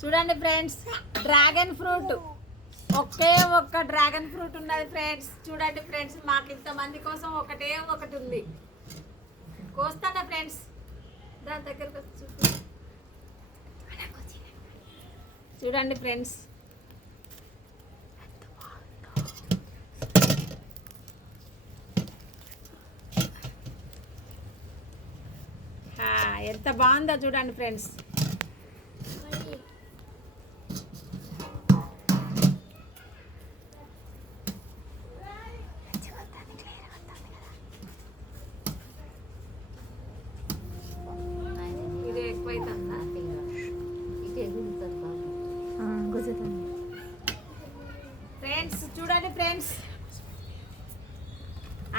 చూడండి friends, dragon fruit, ఒకే ఒక్క dragon fruit ఉన్నది ఫ్రెండ్స్. చూడండి ఫ్రెండ్స్, మాకు ఇంతమంది కోసం ఒకటే ఒకటి ఉంది. కోస్తానా ఫ్రెండ్స్, దాని దగ్గరకు చూడండి ఫ్రెండ్స్. ఎంత బాగుందో చూడండి ఫ్రెండ్స్. ఇది ఎక్కువైతుందా? ఫ్రెండ్స్ చూడండి ఫ్రెండ్స్,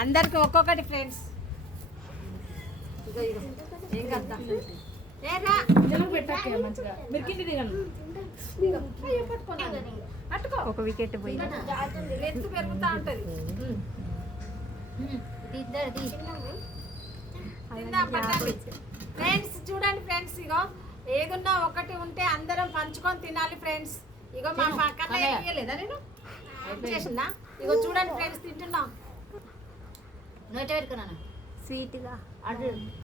అందరికి ఒక్కొక్కటి ఫ్రెండ్స్. ఏం కదా ఒక వికెట్ పోయింది. ఎత్తు పెరుగుతూ ఉంటుంది. ఫ్రెండ్స్ చూడండి ఫ్రెండ్స్, ఇగో ఏదున్నా ఒకటి ఉంటే అందరం పంచుకొని తినాలి ఫ్రెండ్స్. ఇగో మా పక్కన ఇయ్యలేదా నేను చేసిందా? ఇగో చూడండి ఫ్రెండ్స్, తింటున్నాం. స్వీట్గా